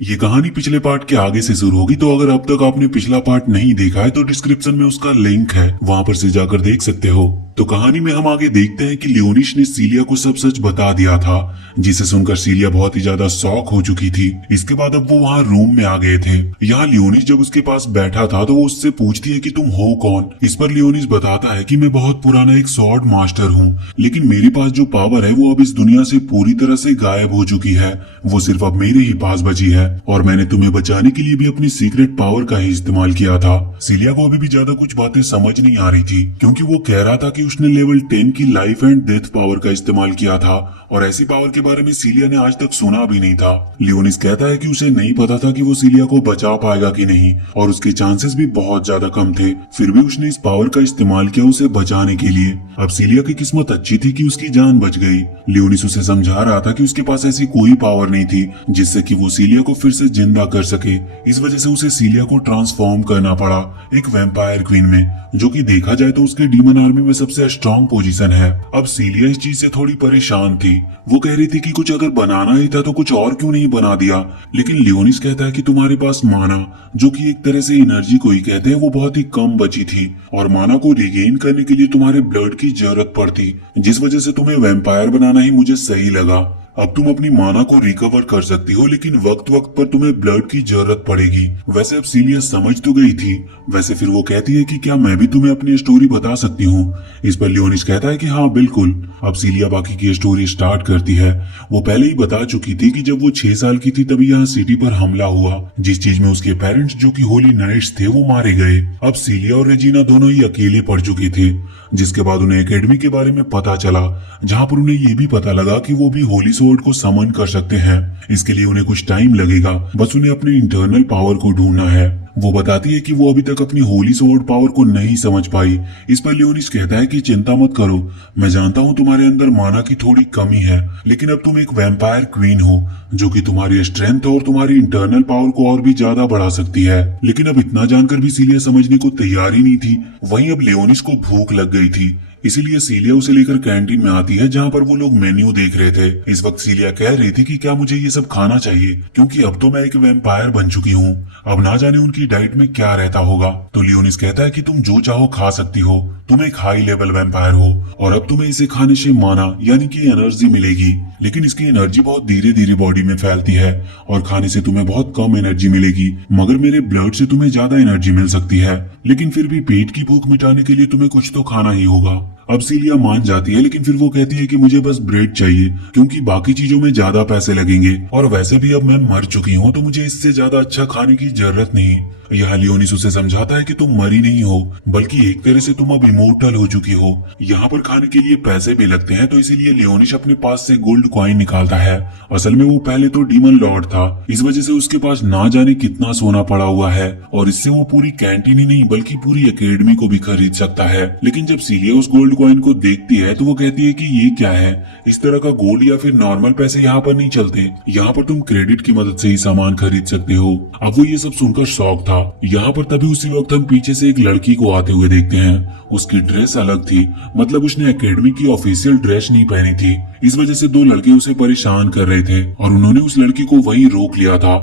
ये कहानी पिछले पार्ट के आगे से शुरू होगी, तो अगर अब तक आपने पिछला पार्ट नहीं देखा है तो डिस्क्रिप्शन में उसका लिंक है, वहां पर से जाकर देख सकते हो। तो कहानी में हम आगे देखते हैं कि लियोनिश ने सीलिया को सब सच बता दिया था, जिसे सुनकर सीलिया बहुत ही ज्यादा शॉक हो चुकी थी। इसके बाद अब वो वहाँ रूम में आ गए थे। यहाँ लियोनिश जब उसके पास बैठा था तो वो उससे पूछती है कि तुम हो कौन। इस पर लियोनिश बताता है कि मैं बहुत पुराना एक स्वॉर्ड मास्टर हूँ, लेकिन मेरे पास जो पावर है वो अब इस दुनिया से पूरी तरह से गायब हो चुकी है। वो सिर्फ अब मेरे ही पास बची है और मैंने तुम्हें बचाने के लिए भी अपनी सीक्रेट पावर का ही इस्तेमाल किया था। सीलिया को अभी भी ज्यादा कुछ बातें समझ नहीं आ रही थी, क्योंकि वो कह रहा था कि उसने लेवल 10 की लाइफ एंड डेथ पावर का इस्तेमाल किया था और ऐसी पावर के बारे में सीलिया ने आज तक सुना भी नहीं था। लियोनिस कहता है कि उसे नहीं पता था कि वो सीलिया को बचा पाएगा कि नहीं, और उसके चांसेस भी बहुत ज्यादा कम थे। फिर भी उसने इस पावर का इस्तेमाल किया उसे बचाने के लिए। अब सीलिया की किस्मत अच्छी थी कि उसकी जान बच गई। लियोनिस उसे समझा रहा था कि उसके पास ऐसी कोई पावर नहीं थी जिससे कि वो सीलिया को फिर से जिंदा कर सके। इस वजह से उसे सीलिया को ट्रांसफॉर्म करना पड़ा एक वैम्पायर क्वीन में, जो कि देखा जाए तो उसके डीमन आर्मी में सबसे स्ट्रॉन्ग पोजीशन है। अब सीलिया इस चीज से थोड़ी परेशान थी। वो कह रही थी कि कुछ अगर बनाना ही था तो कुछ और क्यों नहीं बना दिया। लेकिन लियोनिस कहता है कि तुम्हारे पास माना, जो कि एक तरह से एनर्जी को ही कहते हैं, वो बहुत ही कम बची थी और माना को रिगेन करने के लिए तुम्हारे ब्लड की जरूरत पड़ती, जिस वजह से तुम्हें वैम्पायर बनाना ही मुझे सही लगा। अब तुम अपनी माना को रिकवर कर सकती हो, लेकिन वक्त वक्त पर तुम्हें ब्लड की जरूरत पड़ेगी। वैसे अब सीलिया समझ तो गई थी। वैसे फिर वो कहती है कि क्या मैं भी तुम्हें अपनी स्टोरी बता सकती हूँ। इस पर लियोनिस कहता है कि हाँ बिल्कुल। अब सीलिया बाकी की स्टोरी स्टार्ट करती है। वो पहले ही बता चुकी थी कि जब वो 6 साल की थी तभी यहाँ सिटी पर हमला हुआ, जिस चीज में उसके पेरेंट्स जो कि होली नाइट्स थे वो मारे गए। अब सीलिया और रेजिना दोनों ही अकेले पड़ चुके थे, जिसके बाद उन्हें एकेडमी के बारे में पता चला, जहाँ पर उन्हें ये भी पता लगा कि वो भी होली स्वॉर्ड को समन कर सकते हैं। इसके लिए उन्हें कुछ टाइम लगेगा, बस उन्हें अपने इंटरनल पावर को ढूंढना है। वो बताती है कि वो अभी तक अपनी होली स्वॉर्ड पावर को नहीं समझ पाई। इस पर लियोनिस कहता है कि चिंता मत करो, मैं जानता हूँ तुम्हारे अंदर माना की थोड़ी कमी है, लेकिन अब तुम एक वैम्पायर क्वीन हो, जो कि तुम्हारी स्ट्रेंथ और तुम्हारी इंटरनल पावर को और भी ज्यादा बढ़ा सकती है। लेकिन अब इतना जानकर भी सीलिया समझने को तैयार ही नहीं थी। वहीं अब लियोनिस को भूख लग गई थी, इसीलिए सीलिया उसे लेकर कैंटीन में आती है, जहाँ पर वो लोग मेन्यू देख रहे थे। इस वक्त सीलिया कह रही थी कि क्या मुझे ये सब खाना चाहिए, क्योंकि अब तो मैं एक वैम्पायर बन चुकी हूँ। अब ना जाने उनकी डाइट में क्या रहता होगा। तो लियोनिस कहता है कि तुम जो चाहो खा सकती हो, तुम एक हाई लेवल वैम्पायर हो और अब तुम्हें इसे खाने से माना यानी कि एनर्जी मिलेगी, लेकिन इसकी एनर्जी बहुत धीरे धीरे बॉडी में फैलती है और खाने से तुम्हें बहुत कम एनर्जी मिलेगी, मगर मेरे ब्लड से तुम्हें ज्यादा एनर्जी मिल सकती है। लेकिन फिर भी पेट की भूख मिटाने के लिए तुम्हें कुछ तो खाना ही होगा। अब सीलिया मान जाती है, लेकिन फिर वो कहती है कि मुझे बस ब्रेड चाहिए, क्योंकि बाकी चीजों में ज्यादा पैसे लगेंगे और वैसे भी अब मैं मर चुकी हूँ, तो मुझे इससे ज्यादा अच्छा खाने की जरूरत नहीं। यहाँ लियोनिस उसे समझाता है कि तुम मरी नहीं हो, बल्कि एक तरह से तुम अब इमोर्टल हो चुकी हो। यहाँ पर खाने के लिए पैसे भी लगते हैं, तो इसीलिए लियोनिस अपने पास से गोल्ड कॉइन निकालता है। असल में वो पहले तो डीमन लॉर्ड था, इस वजह से उसके पास ना जाने कितना सोना पड़ा हुआ है और इससे वो पूरी कैंटीन ही नहीं बल्कि पूरी एकेडमी को भी खरीद सकता है। लेकिन जब सीलिया उस गोल्ड कॉइन को देखती है तो वो कहती है कि ये क्या है, इस तरह का गोल्ड या फिर नॉर्मल पैसे यहाँ पर नहीं चलते, यहाँ पर तुम क्रेडिट की मदद से ही सामान खरीद सकते हो। अब वो ये सब सुनकर शॉक था। यहाँ पर तभी उसी वक्त हम पीछे से एक लड़की को आते हुए देखते हैं। उसकी ड्रेस अलग थी, मतलब उसने एकेडमी की ऑफिशियल ड्रेस नहीं पहनी थी। इस वजह से दो लड़के उसे परेशान कर रहे थे और उन्होंने उस लड़की को वहीं रोक लिया था।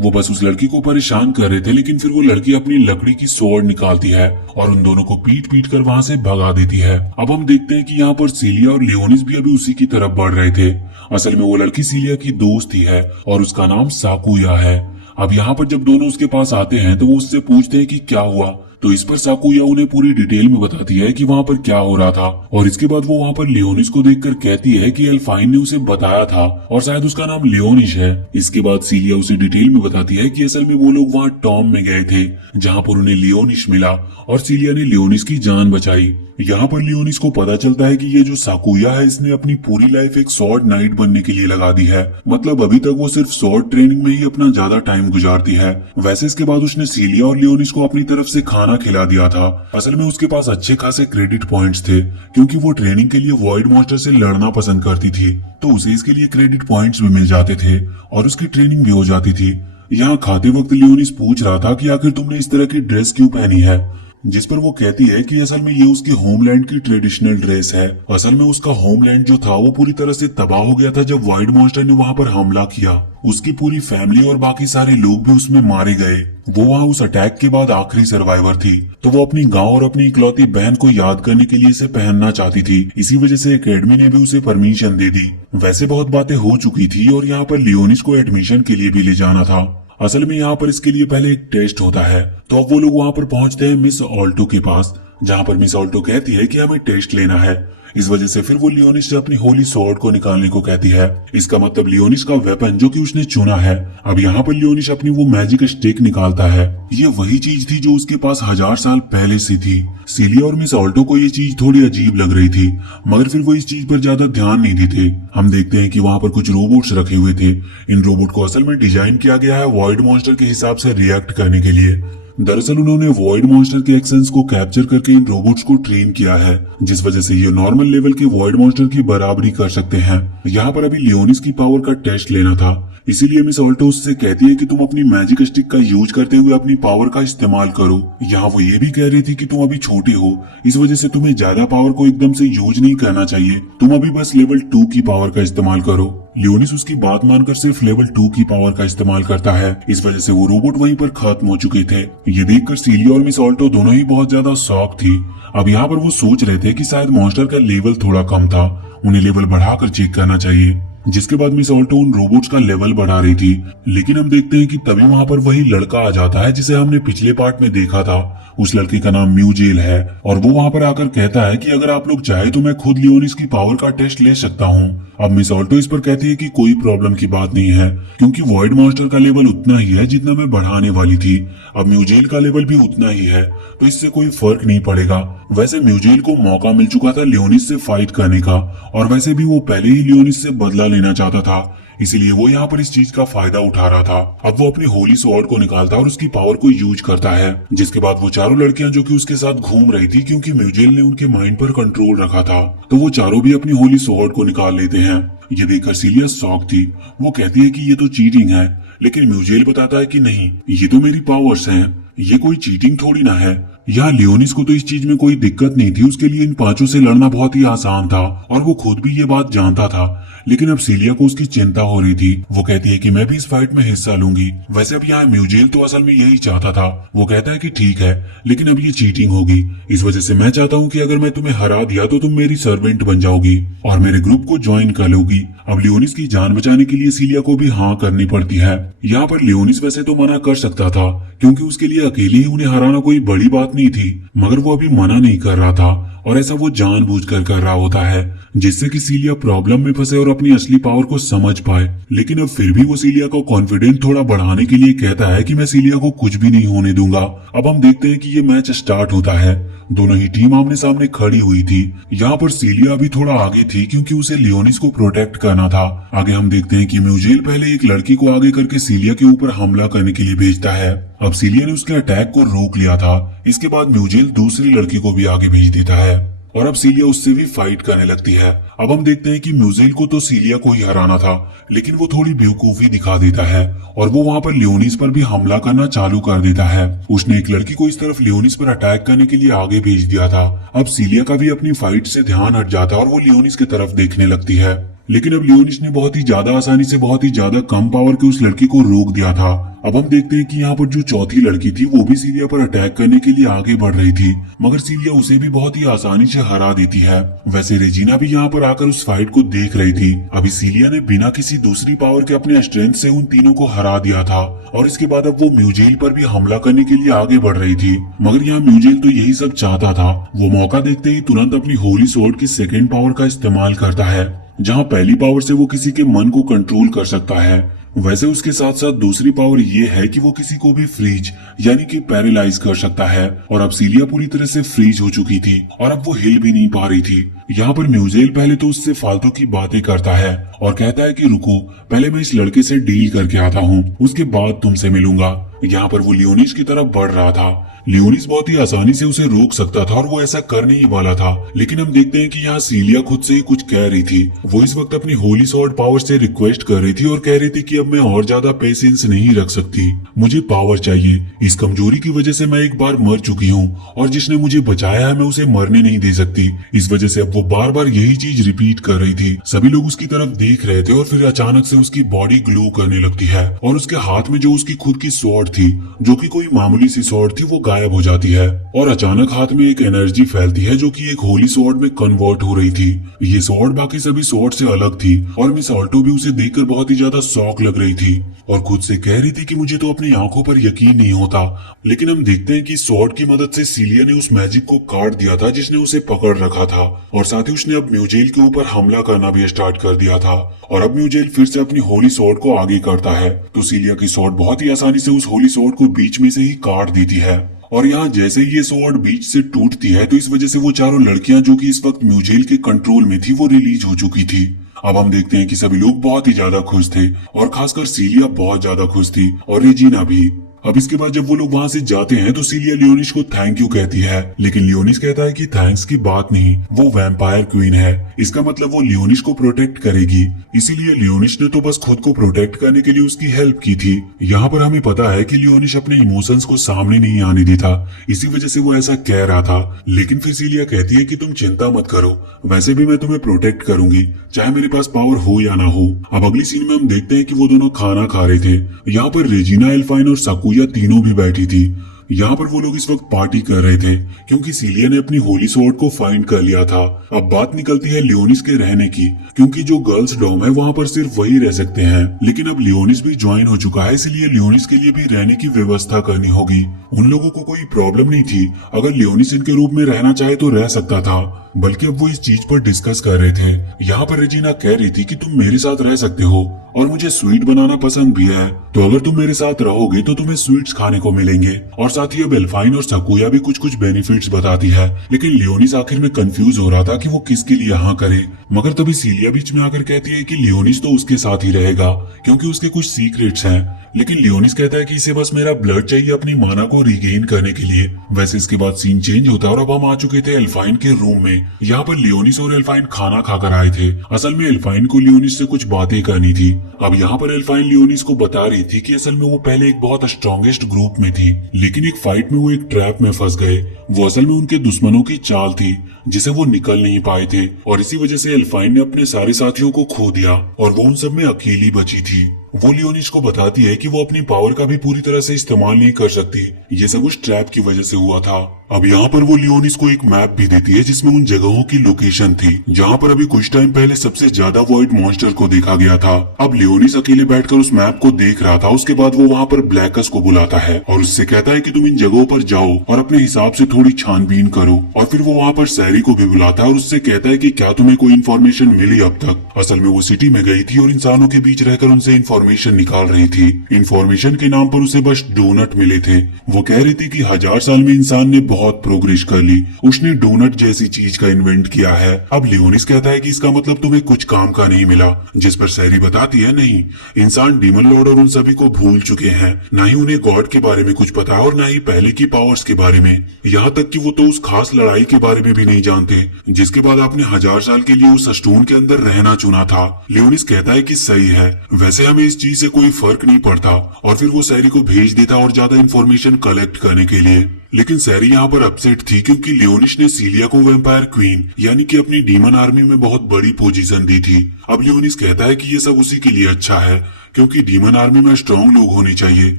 वो बस उस लड़की को परेशान कर रहे थे, लेकिन फिर वो लड़की अपनी लकड़ी की स्वॉर्ड निकालती है और उन दोनों को पीट पीट कर वहाँ से भगा देती है। अब हम देखते हैं कि यहाँ पर सीलिया और लियोनिस भी अभी उसी की तरफ बढ़ रहे थे। असल में वो लड़की सीलिया की दोस्त ही है और उसका नाम साकुया है। अब यहाँ पर जब दोनों उसके पास आते हैं तो वो उससे पूछते हैं कि क्या हुआ, तो इस पर साकुया उन्हें पूरी डिटेल में बताती है कि वहाँ पर क्या हो रहा था। और इसके बाद वो वहाँ पर लियोनिस को देखकर कहती है कि एल्फाइन ने उसे बताया था और शायद उसका नाम लियोनिस है। इसके बाद सीलिया उसे डिटेल में बताती है कि असल में वो लोग वहाँ टॉम में गए थे, जहाँ पर उन्हें लियोनिस मिला और सीलिया ने लियोनिस की जान बचाई। यहाँ पर लियोनिस को पता चलता है कि ये जो साकुया है इसने अपनी पूरी लाइफ एक स्वॉर्ड नाइट बनने के लिए लगा दी है, मतलब अभी तक वो सिर्फ स्वॉर्ड ट्रेनिंग में ही अपना ज्यादा टाइम गुजारती है। वैसे इसके बाद उसने सीलिया और लियोनिस को अपनी तरफ से खाना खिला दिया था। असल में उसके पास अच्छे खासे क्रेडिट पॉइंट्स थे, क्योंकि वो ट्रेनिंग के लिए वॉइड मॉन्स्टर से लड़ना पसंद करती थी, तो उसे इसके लिए क्रेडिट पॉइंट्स भी मिल जाते थे और उसकी ट्रेनिंग भी हो जाती थी। यहाँ खाते वक्त लियोनिस पूछ रहा था कि आखिर तुमने इस तरह की ड्रेस क्यों पहनी है, जिस पर वो कहती है कि असल में ये उसके होमलैंड की ट्रेडिशनल ड्रेस है। असल में उसका होमलैंड जो था वो पूरी तरह से तबाह हो गया था जब वाइल्ड मॉन्स्टर ने वहाँ पर हमला किया। उसकी पूरी फैमिली और बाकी सारे लोग भी उसमें मारे गए। वो वहाँ उस अटैक के बाद आखिरी सर्वाइवर थी, तो वो अपनी गांव और अपनी इकलौती बहन को याद करने के लिए इसे पहनना चाहती थी। इसी वजह से एकेडमी ने भी उसे परमिशन दे दी। वैसे बहुत बातें हो चुकी थी और यहाँ पर लियोनिस को एडमिशन के लिए भी ले जाना था। असल में यहाँ पर इसके लिए पहले एक टेस्ट होता है, तो अब वो लोग वहाँ पर पहुंचते हैं मिस ऑल्टो के पास, जहाँ पर मिस ऑल्टो कहती है कि हमें टेस्ट लेना है। इस वजह से फिर वो लियोनिस से अपनी होली स्वॉर्ड को निकालने को कहती है। इसका मतलब लियोनिस का वेपन जो कि उसने चुना है। अब यहाँ पर लियोनिस अपनी वो मैजिक स्टिक निकालता है। ये वही चीज थी जो उसके पास 1000 साल पहले से थी। सीलिया और मिस ऑल्टो को ये चीज थोड़ी अजीब लग रही थी, मगर फिर वो इस चीज पर ज्यादा ध्यान नहीं देते। हम देखते हैं कि वहाँ पर कुछ रोबोट्स रखे हुए थे। इन रोबोट को असल में डिजाइन किया गया है वॉइड मॉन्स्टर के हिसाब से रिएक्ट करने के लिए। दरअसल उन्होंने वॉइड मॉन्स्टर के एक्शंस को कैप्चर करके इन रोबोट्स को ट्रेन किया है, जिस वजह से ये नॉर्मल लेवल के वॉइड मॉन्स्टर की बराबरी कर सकते हैं। यहाँ पर अभी लियोनिस की पावर का टेस्ट लेना था, इसीलिए मिस ऑल्टो उससे कहती है कि तुम अपनी मैजिक स्टिक का यूज करते हुए अपनी पावर का इस्तेमाल करो। यहाँ वो ये भी कह रही थी कि तुम अभी छोटे हो, इस वजह से तुम्हें ज्यादा पावर को एकदम से यूज नहीं करना चाहिए। तुम अभी बस लेवल 2 की पावर का इस्तेमाल करो। लियोनिस उसकी बात मानकर सिर्फ लेवल 2 की पावर का इस्तेमाल करता है। इस वजह से वो रोबोट वहीं पर खत्म हो चुके थे। ये देखकर सीलिया और मिस ऑल्टो दोनों ही बहुत ज्यादा शॉक थी। अब यहाँ पर वो सोच रहे थे कि शायद मॉन्स्टर का लेवल थोड़ा कम था, उन्हें लेवल बढ़ाकर चेक करना चाहिए। जिसके बाद मिस ऑल्टो उन रोबोट्स का लेवल बढ़ा रही थी, लेकिन हम देखते हैं कि तभी वहाँ पर वही लड़का आ जाता है जिसे हमने पिछले पार्ट में देखा था। उस लड़के का नाम म्यूजेल है और वो वहाँ पर आकर कहता है कि अगर आप लोग चाहे तो मैं खुद लियोनिस की पावर का टेस्ट ले सकता हूँ। अब मिस ऑल्टो इस पर कहती है कि कोई प्रॉब्लम की बात नहीं है, क्योंकि वॉइड मॉन्स्टर का लेवल उतना ही है जितना मैं बढ़ाने वाली थी। अब म्यूजेल का लेवल भी उतना ही है, तो इससे कोई फर्क नहीं पड़ेगा। वैसे म्यूजेल को मौका मिल चुका था लियोनिस से फाइट करने का, और वैसे भी वो पहले ही लियोनिस से बदला लेना चाहता था, इसलिए वो यहाँ पर इस चीज का फायदा उठा रहा था। अब वो अपनी होली स्वॉर्ड को निकालता और उसकी पावर को यूज करता है, जिसके बाद वो चारों लड़कियां जो कि उसके साथ घूम रही थी, क्योंकि म्यूजेल ने उनके माइंड पर कंट्रोल रखा था, तो वो चारों भी अपनी होली स्वॉर्ड को निकाल लेते हैं। ये देखकर सीलिया शॉक थी। वो कहती है कि ये तो चीटिंग है, लेकिन म्यूजेल बताता है कि नहीं, ये तो मेरी पावर्स हैं, ये कोई चीटिंग थोड़ी ना है। यहाँ लियोनिस को तो इस चीज में कोई दिक्कत नहीं थी, उसके लिए इन पांचों से लड़ना बहुत ही आसान था और वो खुद भी ये बात जानता था। लेकिन अब सीलिया को उसकी चिंता हो रही थी। वो कहती है कि मैं भी इस फाइट में हिस्सा लूंगी। वैसे अब यहाँ म्यूजेल तो असल में यही चाहता था। वो कहता है कि ठीक है, लेकिन अब ये चीटिंग होगी, इस वजह से मैं चाहता हूँ कि अगर मैं तुम्हें हरा दिया तो तुम मेरी सर्वेंट बन जाओगी और मेरे ग्रुप को ज्वाइन कर लोगी। अब लियोनिस की जान बचाने के लिए सीलिया को भी हाँ करनी पड़ती है। यहाँ पर लियोनिस वैसे तो मना कर सकता था, क्योंकि उसके लिए अकेले ही उन्हें हराना कोई बड़ी बात नहीं थी, मगर वो अभी मना नहीं कर रहा था, और ऐसा वो जानबूझकर कर रहा होता है, जिससे कि सीलिया प्रॉब्लम में फंसे और अपनी असली पावर को समझ पाए। लेकिन अब फिर भी वो सीलिया को कॉन्फिडेंस थोड़ा बढ़ाने के लिए कहता है कि मैं सीलिया को कुछ भी नहीं होने दूंगा। अब हम देखते हैं कि ये मैच स्टार्ट होता है। दोनों ही टीम आमने सामने खड़ी हुई थी। यहाँ पर सीलिया अभी थोड़ा आगे थी, क्योंकि उसे लियोनिस को प्रोटेक्ट करना था। आगे हम देखते हैं कि म्यूजेल पहले एक लड़की को आगे करके सीलिया के ऊपर हमला करने के लिए भेजता है। अब सीलिया ने उसके अटैक को रोक लिया था। इसके बाद म्यूजेल दूसरी लड़की को भी आगे भेज देता है और अब सीलिया उससे भी फाइट करने लगती है। अब हम देखते हैं कि म्यूजेल को तो सीलिया को ही हराना था, लेकिन वो थोड़ी बेवकूफी दिखा देता है और वो वहाँ पर लियोनिस पर भी हमला करना चालू कर देता है। उसने एक लड़की को इस तरफ लियोनिस पर अटैक करने के लिए आगे भेज दिया था। अब सीलिया का भी अपनी फाइट से ध्यान हट जाता है और वो लियोनिस की तरफ देखने लगती है, लेकिन अब लियोनिस ने बहुत ही ज्यादा आसानी से बहुत ही ज्यादा कम पावर के उस लड़की को रोक दिया था। अब हम देखते हैं कि यहाँ पर जो चौथी लड़की थी वो भी सीलिया पर अटैक करने के लिए आगे बढ़ रही थी, मगर सीलिया उसे भी बहुत ही आसानी से हरा देती है। वैसे रेजिना भी यहाँ पर आकर उस फाइट को देख रही थी। अभी सीलिया ने बिना किसी दूसरी पावर के अपने स्ट्रेंथ से उन तीनों को हरा दिया था और इसके बाद अब वो म्यूजेल पर भी हमला करने के लिए आगे बढ़ रही थी, मगर यहाँ म्यूजेल तो यही सब चाहता था। वो मौका देखते ही तुरंत अपनी होली स्वॉर्ड की सेकेंड पावर का इस्तेमाल करता है, जहाँ पहली पावर से वो किसी के मन को कंट्रोल कर सकता है, वैसे उसके साथ साथ दूसरी पावर ये है कि वो किसी को भी फ्रीज यानी कि पैरालाइज कर सकता है। और अब सीलिया पूरी तरह से फ्रीज हो चुकी थी और अब वो हिल भी नहीं पा रही थी। यहाँ पर म्यूजेल पहले तो उससे फालतू की बातें करता है और कहता है कि रुको, पहले मैं इस लड़के से डील करके आता हूँ, उसके बाद तुमसे मिलूंगा। यहाँ पर वो लियोनिस की तरफ बढ़ रहा था, लियोनिस बहुत ही आसानी से उसे रोक सकता था और वो ऐसा करने ही वाला था, लेकिन हम देखते हैं कि यहाँ सीलिया खुद से ही कुछ कह रही थी। वो इस वक्त अपनी होली स्वॉर्ड पावर से रिक्वेस्ट कर रही थी और कह रही थी कि अब मैं और ज्यादा पेशेंस नहीं रख सकती, मुझे पावर चाहिए। इस कमजोरी की वजह से मैं एक बार मर चुकी हूँ और जिसने मुझे बचाया है मैं उसे मरने नहीं दे सकती। इस वजह से अब वो बार बार यही चीज रिपीट कर रही थी। सभी लोग उसकी तरफ देख रहे थे और फिर अचानक से उसकी बॉडी ग्लो करने लगती है और उसके हाथ में जो उसकी खुद की स्वॉर्ड थी, जो कि कोई मामूली सी स्वॉर्ड थी, वो गायब हो जाती है और अचानक हाथ में एक एनर्जी फैलती है जो कि एक होली स्वॉर्ड में कन्वर्ट हो रही थी। ये स्वॉर्ड बाकी सभी स्वॉर्ड से अलग थी और मिस ऑल्टो भी उसे देखकर बहुत ही ज्यादा शॉक लग रही थी और खुद से कह रही थी कि मुझे तो अपनी आंखों पर यकीन नहीं होता। लेकिन हम देखते हैं कि स्वॉर्ड की मदद से सीलिया ने उस मैजिक को काट दिया था जिसने उसे पकड़ रखा था और साथ ही उसने अब म्यूजेल के ऊपर हमला करना भी स्टार्ट कर दिया था और अब म्यूजेल फिर से अपनी होली स्वॉर्ड को आगे करता है तो सीलिया की स्वॉर्ड बहुत ही आसानी से उस होली स्वॉर्ड को बीच में से ही काट देती है। और यहाँ जैसे ही ये स्वॉर्ड बीच से टूटती है तो इस वजह से वो चारों लड़कियां जो कि इस वक्त म्यूजेल के कंट्रोल में थी वो रिलीज हो चुकी थी। अब हम देखते हैं कि सभी लोग बहुत ही ज्यादा खुश थे और खासकर सीलिया बहुत ज्यादा खुश थी और रेजिना भी। अब इसके बाद जब वो लोग वहां से जाते हैं तो सीलिया लियोनिस को थैंक यू कहती है, लेकिन लियोनिस कहता है कि थैंक्स की बात नहीं, वो वैम्पायर क्वीन है, इसका मतलब वो लियोनिस को प्रोटेक्ट करेगी, इसीलिए लियोनिस ने तो बस खुद को प्रोटेक्ट करने के लिए उसकी हेल्प की थी। यहाँ पर हमें पता है कि लियोनिस अपने इमोशंस को सामने नहीं आने देता, इसी वजह से वो ऐसा कह रहा था। लेकिन फिर सीलिया कहती है कि तुम चिंता मत करो, वैसे भी मैं तुम्हें प्रोटेक्ट करूंगी चाहे मेरे पास पावर हो या ना हो। अब अगली सीन में हम देखते हैं कि वो दोनों खाना खा रहे थे। यहाँ पर रेजिना, एल्फाइन और साकुया तीनों भी बैठी थी। यहाँ पर वो लोग इस वक्त पार्टी कर रहे थे क्योंकि सीलिया ने अपनी होली स्वॉर्ड को फाइंड कर लिया था। अब बात निकलती है लियोनिस के रहने की, क्योंकि जो गर्ल्स डॉम है वहाँ पर सिर्फ वही रह सकते हैं, लेकिन अब लियोनिस भी ज्वाइन हो चुका है, इसलिए लियोनिस के लिए भी रहने की व्यवस्था करनी होगी। उन लोगों को कोई प्रॉब्लम नहीं थी, अगर लियोनिस इनके रूप में रहना चाहे तो रह सकता था, बल्कि अब वो इस चीज पर डिस्कस कर रहे थे। यहाँ पर रेजिना कह रही थी कि तुम मेरे साथ रह सकते हो और मुझे स्वीट बनाना पसंद भी है, तो अगर तुम मेरे साथ रहोगे तो तुम्हें स्वीट्स खाने को मिलेंगे। और साथ ही अब एल्फाइन और साकुया भी कुछ कुछ बेनिफिट्स बताती है, लेकिन लियोनिस आखिर में कंफ्यूज हो रहा था कि वो किसके लिए यहाँ करे। मगर तभी सीलिया बीच में आकर कहती है कि लियोनिस तो उसके साथ ही रहेगा क्योंकि उसके कुछ सीक्रेट्स हैं। लेकिन लियोनिस कहता है कि इसे बस मेरा ब्लड चाहिए अपनी माना को रिगेन करने के लिए। वैसे इसके बाद सीन चेंज होता है और अब हम आ चुके थे एल्फाइन के रूम में। यहाँ पर लियोनिस और एल्फाइन खाना खाकर आए थे। असल में एल्फाइन को लियोनिस से कुछ बातें करनी थी। अब यहाँ पर एल्फाइन लियोनिस को बता रही थी कि असल में वो पहले एक बहुत स्ट्रॉन्गेस्ट ग्रुप में थी, लेकिन एक फाइट में वो एक ट्रैप में फंस गए। वो असल में उनके दुश्मनों की चाल थी जिसे वो निकल नहीं पाए थे और इसी वजह से एल्फाइन ने अपने सारे साथियों को खो दिया और वो उन सब में अकेली बची थी। वो लियोनिस को बताती है कि वो अपनी पावर का भी पूरी तरह से इस्तेमाल नहीं कर सकती, ये सब उस ट्रैप की वजह से हुआ था। अब यहाँ पर वो लियोनिस को एक मैप भी देती है जिसमें उन जगहों की लोकेशन थी जहाँ पर अभी कुछ टाइम पहले सबसे ज्यादा वॉइड मॉन्स्टर को देखा गया था। अब लियोनिस अकेले बैठकर उस मैप को देख रहा था। उसके बाद वो वहाँ पर ब्लैकस को बुलाता है और उससे कहता है कि तुम इन जगहों पर जाओ और अपने हिसाब से थोड़ी छानबीन करो। और फिर वो वहाँ पर सैरी को भी बुलाता है और उससे कहता है कि क्या तुम्हें कोई इन्फॉर्मेशन मिली अब तक। असल में वो सिटी में गई थी और इंसानों के बीच रहकर उनसे इन्फॉर्मेशन निकाल रही थी। इन्फॉर्मेशन के नाम पर उसे बस डोनट मिले थे। वो कह रही थी कि 1000 साल में इंसान ने बहुत प्रोग्रेस कर ली, उसने डोनट जैसी चीज का इन्वेंट किया है। अब लियोनिस कहता है कि इसका मतलब तुम्हें कुछ काम का नहीं मिला, जिस पर सैरी बताती है नहीं, इंसान डीमन लॉर्ड और उन सभी को भूल चुके हैं, ना ही उन्हें गॉड के बारे में कुछ पता है और ना ही पहले की पावर्स के बारे में। यहाँ तक कि वो तो उस खास लड़ाई के बारे में भी नहीं जानते जिसके बाद आपने 1000 साल के लिए उस स्टोन के अंदर रहना चुना था। लियोनिस कहता है कि सही है, वैसे हमें इस चीज से कोई फर्क नहीं पड़ता। और फिर वो सैरी को भेज देता और ज्यादा इन्फॉर्मेशन कलेक्ट करने के लिए। लेकिन सैरी यहाँ पर अपसेट थी क्योंकि लियोनिस ने सीलिया को वैम्पायर क्वीन यानी कि अपनी डीमन आर्मी में बहुत बड़ी पोजीशन दी थी। अब लियोनिस कहता है कि ये सब उसी के लिए अच्छा है क्योंकि डीमन आर्मी में स्ट्रॉन्ग लोग होने चाहिए।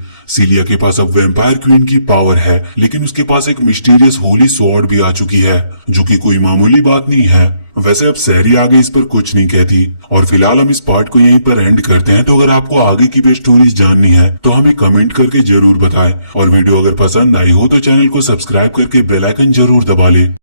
सीलिया के पास अब वैम्पायर क्वीन की पावर है, लेकिन उसके पास एक मिस्टीरियस होली स्वॉर्ड भी आ चुकी है जो कि कोई मामूली बात नहीं है। वैसे अब सैरी आगे इस पर कुछ नहीं कहती और फिलहाल हम इस पार्ट को यहीं पर एंड करते हैं। तो अगर आपको आगे की भी स्टोरीज जाननी है तो हमें कमेंट करके जरूर बताएं और वीडियो अगर पसंद आई हो तो चैनल को सब्सक्राइब करके बेल आइकन जरूर दबा लें।